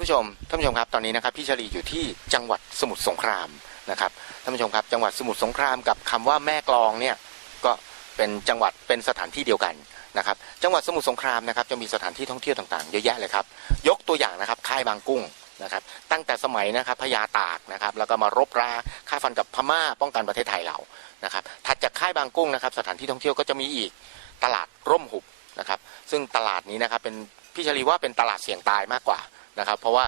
ท่านผู้ชมท่านผู้ชมครับตอนนี้นะครับพี่ชลีอยู่ที่จังหวัดสมุทรสงครามนะครับท่านผู้ชมครับจังหวัดสมุทรสงครามกับคำว่าแม่กลองเนี่ยก็เป็นจังหวัดเป็นสถานที่เดียวกันนะครับจังหวัดสมุทรสงครามนะครับจะมีสถานที่ท่องเที่ยวต่างๆเยอะแยะเลยครับยกตัวอย่างนะครับค่ายบางกุ้งนะครับตั้งแต่สมัยนะครับพญาตากนะครับแล้วก็มารบราค่าฟันกับพม่าป้องกันประเทศไทยเรานะครับถัดจากค่ายบางกุ้งนะครับสถานที่ท่องเที่ยวก็จะมีอีกตลาดร่มหุบนะครับซึ่งตลาดนี้นะครับเป็นพี่ชลีว่าเป็นตลาดเสี่ยงตายมากกว่า นะครับ เพราะว่า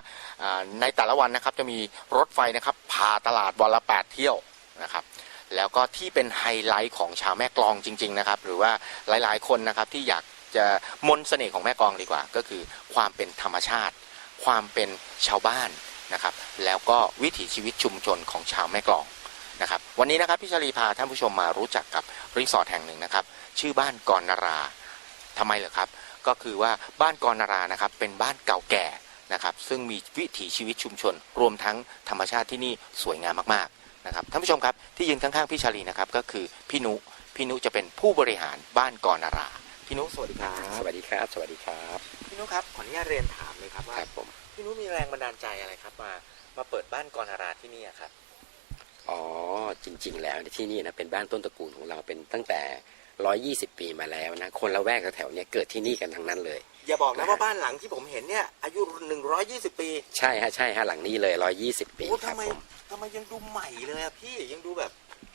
ในแต่ละวันนะครับจะมีรถไฟนะครับพาตลาดวันละ 8 เที่ยวนะครับแล้วก็ที่เป็นไฮไลท์ของชาวแม่กลองจริง ๆ นะครับ หรือว่าหลายๆคนนะครับที่อยากจะมนต์เสน่ห์ของแม่กลองดีกว่า ก็คือความเป็นธรรมชาติ ความเป็นชาวบ้านนะครับ แล้วก็วิถีชีวิตชุมชนของชาวแม่กลองนะครับ วันนี้นะครับพี่ชลีพาท่านผู้ชมมารู้จักกับรีสอร์ทแห่งหนึ่งนะครับ ชื่อบ้านกรนาราทำไมเหรอครับ ก็คือว่าบ้านกรนารานะครับเป็นบ้านเก่าแก่ นะครับซึ่งมีวิถีชีวิตชุมชน รวมทั้งธรรมชาติที่นี่สวยงามมากๆนะครับท่านผู้ชมครับที่ยืนข้างๆพี่ชาลีนะครับก็คือพี่นุพี่นุจะเป็นผู้บริหารบ้านกรนาราพี่นุสวัสดีครับสวัสดีครับสวัสดีครับพี่นุครับขออนุญาตเรียนถามเลยครับว่าครับผมพี่นุมีแรงบันดาลใจอะไรครับมามาเปิดบ้านกรนาราที่นี่อะครับอ๋อจริง ๆ แล้วที่นี่นะเป็นบ้านต้นตระกูลของเราเป็นตั้งแต่ 120 ปีมาแล้วนะ คนละแวกแถวๆเนี้ยเกิดที่นี่กันทั้งนั้นเลย อย่าบอกนะว่าบ้านหลังที่ผมเห็นเนี่ยอายุ 120 ปีใช่ฮะใช่ฮะหลังนี้เลย 120 ปีโอ้ครัทำบไมผมทำไมยังดูใหม่เลยอะพี่ยังดูแบบ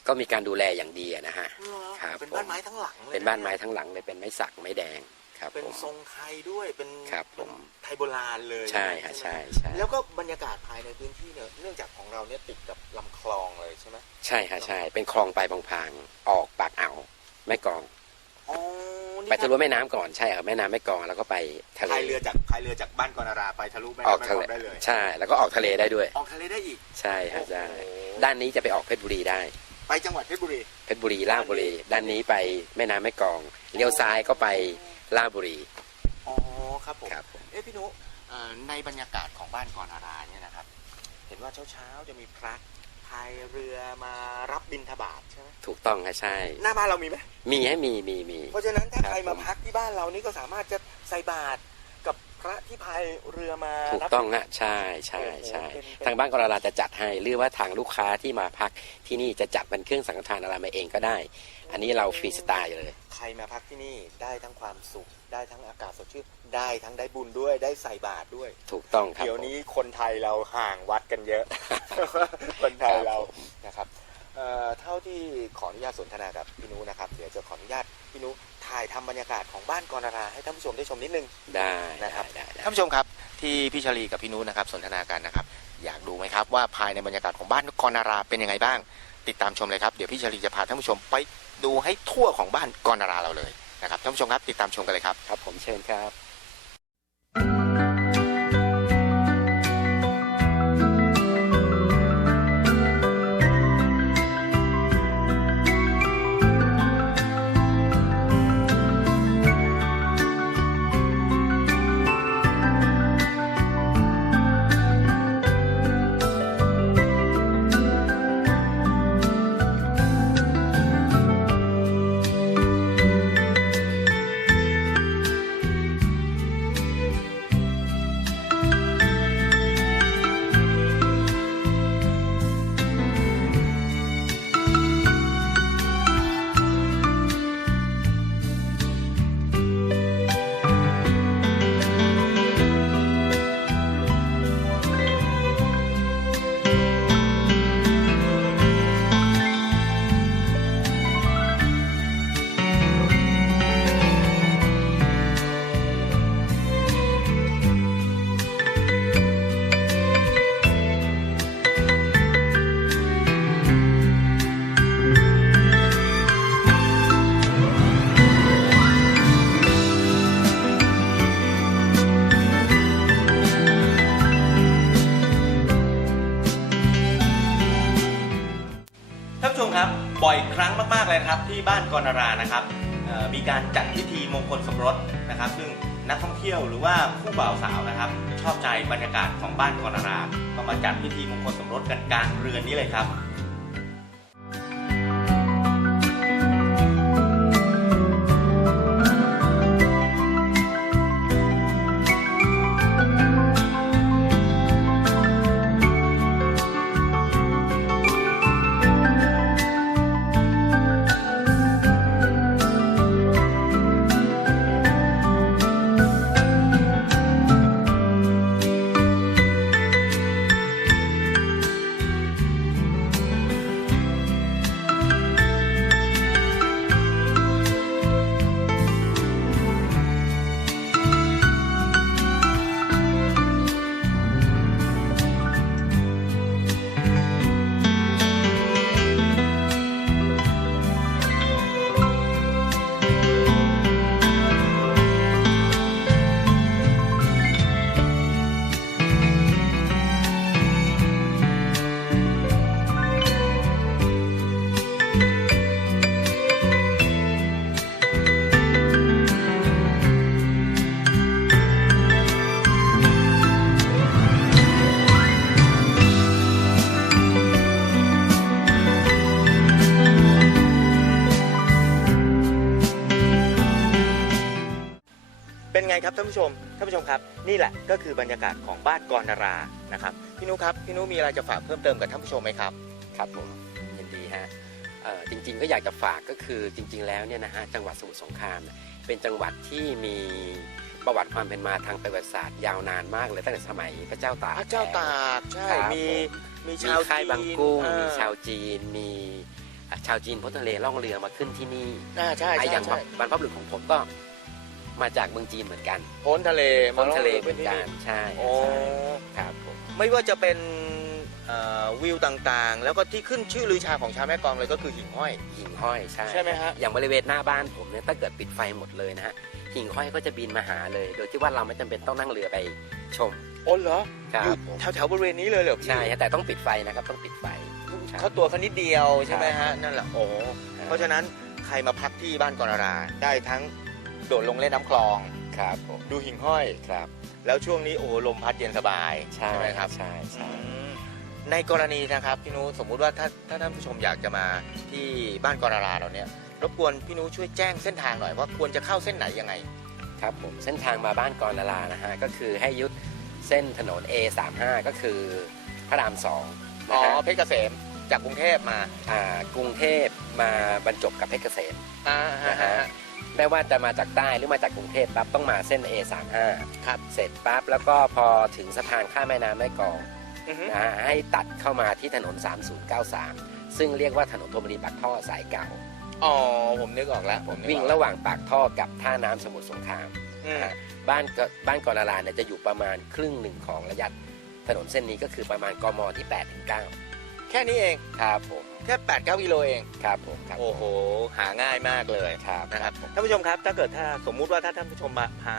ก็มีการดูแลอย่างดีอะนะฮะ เหรอครับเป็นบ้านไม้ทั้งหลังเลยะเป็นบ้านไม้ทั้งหลังเลยเป็นไม้สักไม้แดงครับเป็นผม ทรงไทยด้วยเป็นครับผม ไทยโบราณเลยใช่ฮะไหมใช่ใช่แล้วก็บรรยากาศภายในพื้นที่เนี่ยเนื่องจากของเราเนี่ยติดกับลำคลองเลยใช่ไหม ใช่ฮะใช่ เป็นคลองไปพางๆออกปากอ่าว แม่กลอง อ๋อนี่ไปทะลุแม่น้ำก่อนใช่ครับแม่น้ำแม่กลองแล้วก็ไปทะเลพายเรือจากพายเรือจากบ้านกรนาราไปทะลุแม่ออกน้ำแม่ทะกลเลองได้เลย ใช่ แล้วก็ออกทะเลได้ด้วย ออกทะเลได้อีก ใช่ฮะใช่โอ้โห ด้านนี้จะไปออกเพชรบุรีได้ ไปจังหวัดเพชรบุรี เพชรบุรีลาดบุรี ด้านนี้ไปแม่น้ำแม่กลองเลี้ยวซ้ายก็ไปลาดบุรีอ๋อครับผม ครับผม เอ๊ะพี่นุเอ่อในบรรยากาศของบ้านกรนาราเนี่ยนะครับ เห็นว่าเช้าๆจะมีพระ พายเรือมารับบิณฑบาตใช่ไหมถูกต้องครับใช่ หน้าบ้านเรามีไหมมีให้มีมีมีเพราะฉะนั้นถ้าครับใครมาผมพักที่บ้านเรานี่ก็สามารถจะใส่บาตรกับ พระที่พายเรือมาถูกรับต้องฮะใช่ใช่ใช่โอ้โหเป็นเป็นทางบ้านกรลาจะจัดให้หรือว่าทางลูกค้าที่มาพักที่นี่จะจัดเป็นเครื่องสังฆทานอะไรมาเองก็ได้ อันนี้เราฟรีสไตล์เลย ใครมาพักที่นี่ได้ทั้งความสุข ได้ทั้งอากาศสดชื่นได้ทั้งได้บุญด้วยได้ใส่บาตรด้วย ถูกต้องครับเดี๋ยวผมนี้คนไทยเราห่างวัดกันเยอะ คนไทยเรานะครับ เอ่อเท่าที่ขออนุญาตสนทนากับพี่นุนะครับ เดี๋ยวจะขออนุญาตพี่นุถ่ายทำบรรยากาศของบ้านกรนาราให้ท่านผู้ชมได้ชมนิดนึงได้นะครับได้ได้ท่านผู้ชมครับที่พี่ชลีกับพี่นุนะครับสนทนากันนะครับ อยากดูไหมครับว่าภายในบรรยากาศของบ้านกรนาราเป็นยังไงบ้าง ติดตามชมเลยครับเดี๋ยวพี่ชลีจะพาท่านผู้ชมไปดูให้ทั่วของบ้านกรนาราเราเลยนะครับท่านผู้ชมครับติดตามชมกันเลยครับครับ ผมเชิญครับ นะครับที่บ้านกรนารานะครับมีการจัดพิธีมงคลสมรสนะครับ ซึ่งนักท่องเที่ยวหรือว่าผู้บ่าวสาวนะครับ ชอบใจบรรยากาศของบ้านกรนาราก็มาจัดพิธีมงคลสมรสกันกลางเรือนนี้เลยครับ ครับท่านผู้ชมท่านผู้ชมครับ นี่แหละก็คือบรรยากาศของบ้านกรนารานะครับพี่นุครับพี่นุมีอะไรจะฝากเพิ่มเติมกับท่านผู้ชมไหมครับ ครับผมยินดีฮะเอ่อจริงๆก็อยากจะฝากก็คือจริง ๆ แล้วเนี่ยนะฮะจังหวัดสมุทรสงครามเนี่ยเป็นจังหวัดที่มีประวัติความเป็นมาทางประวัติศาสตร์ยาวนานมากเลยตั้งแต่สมัยพระเจ้าตากพระเจ้าตากใช่ครับมีผมมีมีชาวค่ายจีนบางกุ้งอ่มีชาวจีน มีอะชาวจีนพ้นทะเลล่องเรือมาขึ้นที่นี่อ่าใช่ไอ้ใช่ อย่างใช่บรรพบุรุษของผมก็ มาจากเมืองจีนเหมือนกันพ้นทะเลพ้นทะเลาเหมือนกันใช่โอ้ใช่ครับผมไม่ว่าจะเป็นเอ่อวิวต่างๆ แล้วก็ที่ขึ้นชื่อลือชาของชาวแม่กลองเลยก็คือหิ่งห้อย หิ่งห้อยใช่ใช่ไหมฮะอย่างบริเวณหน้าบ้านผมเนี่ยถ้าเกิดปิดไฟหมดเลยนะฮะหิ่งห้อยก็จะบินมาหาเลย โดยที่ว่าเราไม่จำเป็นต้องนั่งเรือไปชมโอ้เหรอครัอยู่บผมแถวๆบริเวณนี้เลยเหรอพี่ใช่ฮะแต่ต้องปิดไฟนะครับต้องปิดไฟครับเขาตัวเขานิดเดียวใช่ไหมครัฮะบนั่นแหละโอ้เพราะฉะนั้นใครมาพักที่บ้านกรนาราได้ทั้ง โดดลงเล่นน้ำคลอง ครับผมดูหิ่งห้อย ครับ แล้วช่วงนี้โอ้ลมพัดเย็นสบายใช่ไหมครับใช่ใช่อืมในกรณีนะครับพี่นุสมมุติว่าถ้าถ้าท่านผู้ชมอยากจะมาที่บ้านกรนาราเราเนี่ยรบกวนพี่นุช่วยแจ้งเส้นทางหน่อยว่าควรจะเข้าเส้นไหนยังไง ครับผมเส้นทางมาบ้านกรนารานะฮะก็คือให้ยึดเส้นถนน A35 ก็คือพระรามสองอ๋นะอฮะเพชรเกษมจากกรุงเทพมาอ่ากรุงเทพมาบรรจบกับเพชรเกษม อ่าฮะนะฮะ ไม่ว่าจะมาจากใต้หรือมาจากกรุงเทพปั๊บต้องมาเส้น A35 ครับเสร็จปั๊บแล้วก็พอถึงสะพานข้ามแม่น้ำแม่กลองอือฮึนะฮะให้ตัดเข้ามาที่ถนน 3093 ซึ่งเรียกว่าถนนธนบุรีปากท่อสายเก่า อ๋อผมนึกออกแล้วผมนึกออกวิ่งระหว่างปากท่อกับท่าน้ำสมุทรสงคราม อืมนะฮะบ้านก็บ้านกอนาราเนี่ยจะอยู่ประมาณครึ่งหนึ่งของระยะถนนเส้นนี้ก็คือประมาณกมที่8ถึง9 แค่นี้เองครับผมแค่8 9กิโลเองครับผมครับโอ้โหหาง่ายมากเลยครับนะครับท่านผู้ชมครับถ้าเกิดถ้าสมมุติว่าถ้าท่านผู้ชมมาพา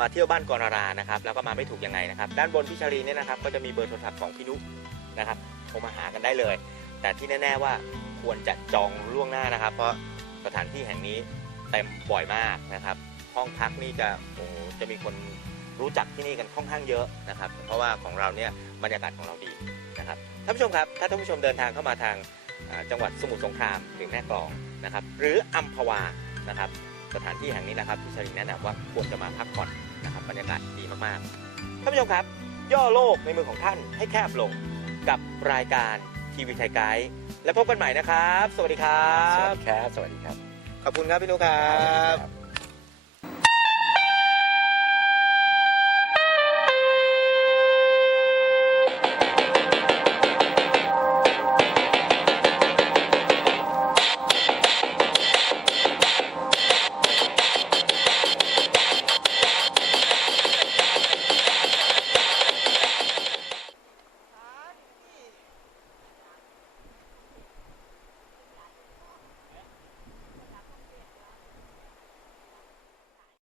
มาเที่ยวบ้านกรนารานะครับแล้วก็มาไม่ถูกยังไงนะครับด้านบนพี่ชาลีเนี่ยนะครับก็จะมีเบอร์โทรศัพท์ของพี่นุนะครับโทรมาหากันได้เลย แต่ที่แน่ ๆว่าควรจะจองล่วงหน้านะครับ เพราะสถานที่แห่งนี้เต็มบ่อยมากนะครับ ห้องพักนี่จะโอ้โหจะมีคนรู้จักที่นี่กันค่อนข้างเยอะนะครับ เพราะว่าของเราเนี่ยบรรยากาศของเราดี นะครับท่านผู้ชมครับถ้าท่านผู้ชมเดินทางเข้ามาทางอ่าจังหวัดสมุทรสงครามหรือแม่กลองนะครับ หรืออัมพวานะครับ สถานที่แห่งนี้นะครับที่ชลินแนะนำว่าควรจะมาพักผ่อนนะครับบรรยากาศดีมากๆท่านผู้ชมครับ ย่อโลกในมือของท่านให้แคบลงกับรายการทีวีไทยไกด์และพบกันใหม่นะครับ สวัสดีครัสวับสดีครับ สวัสดีครับ ขอบคุณครับพี่นุครับครับ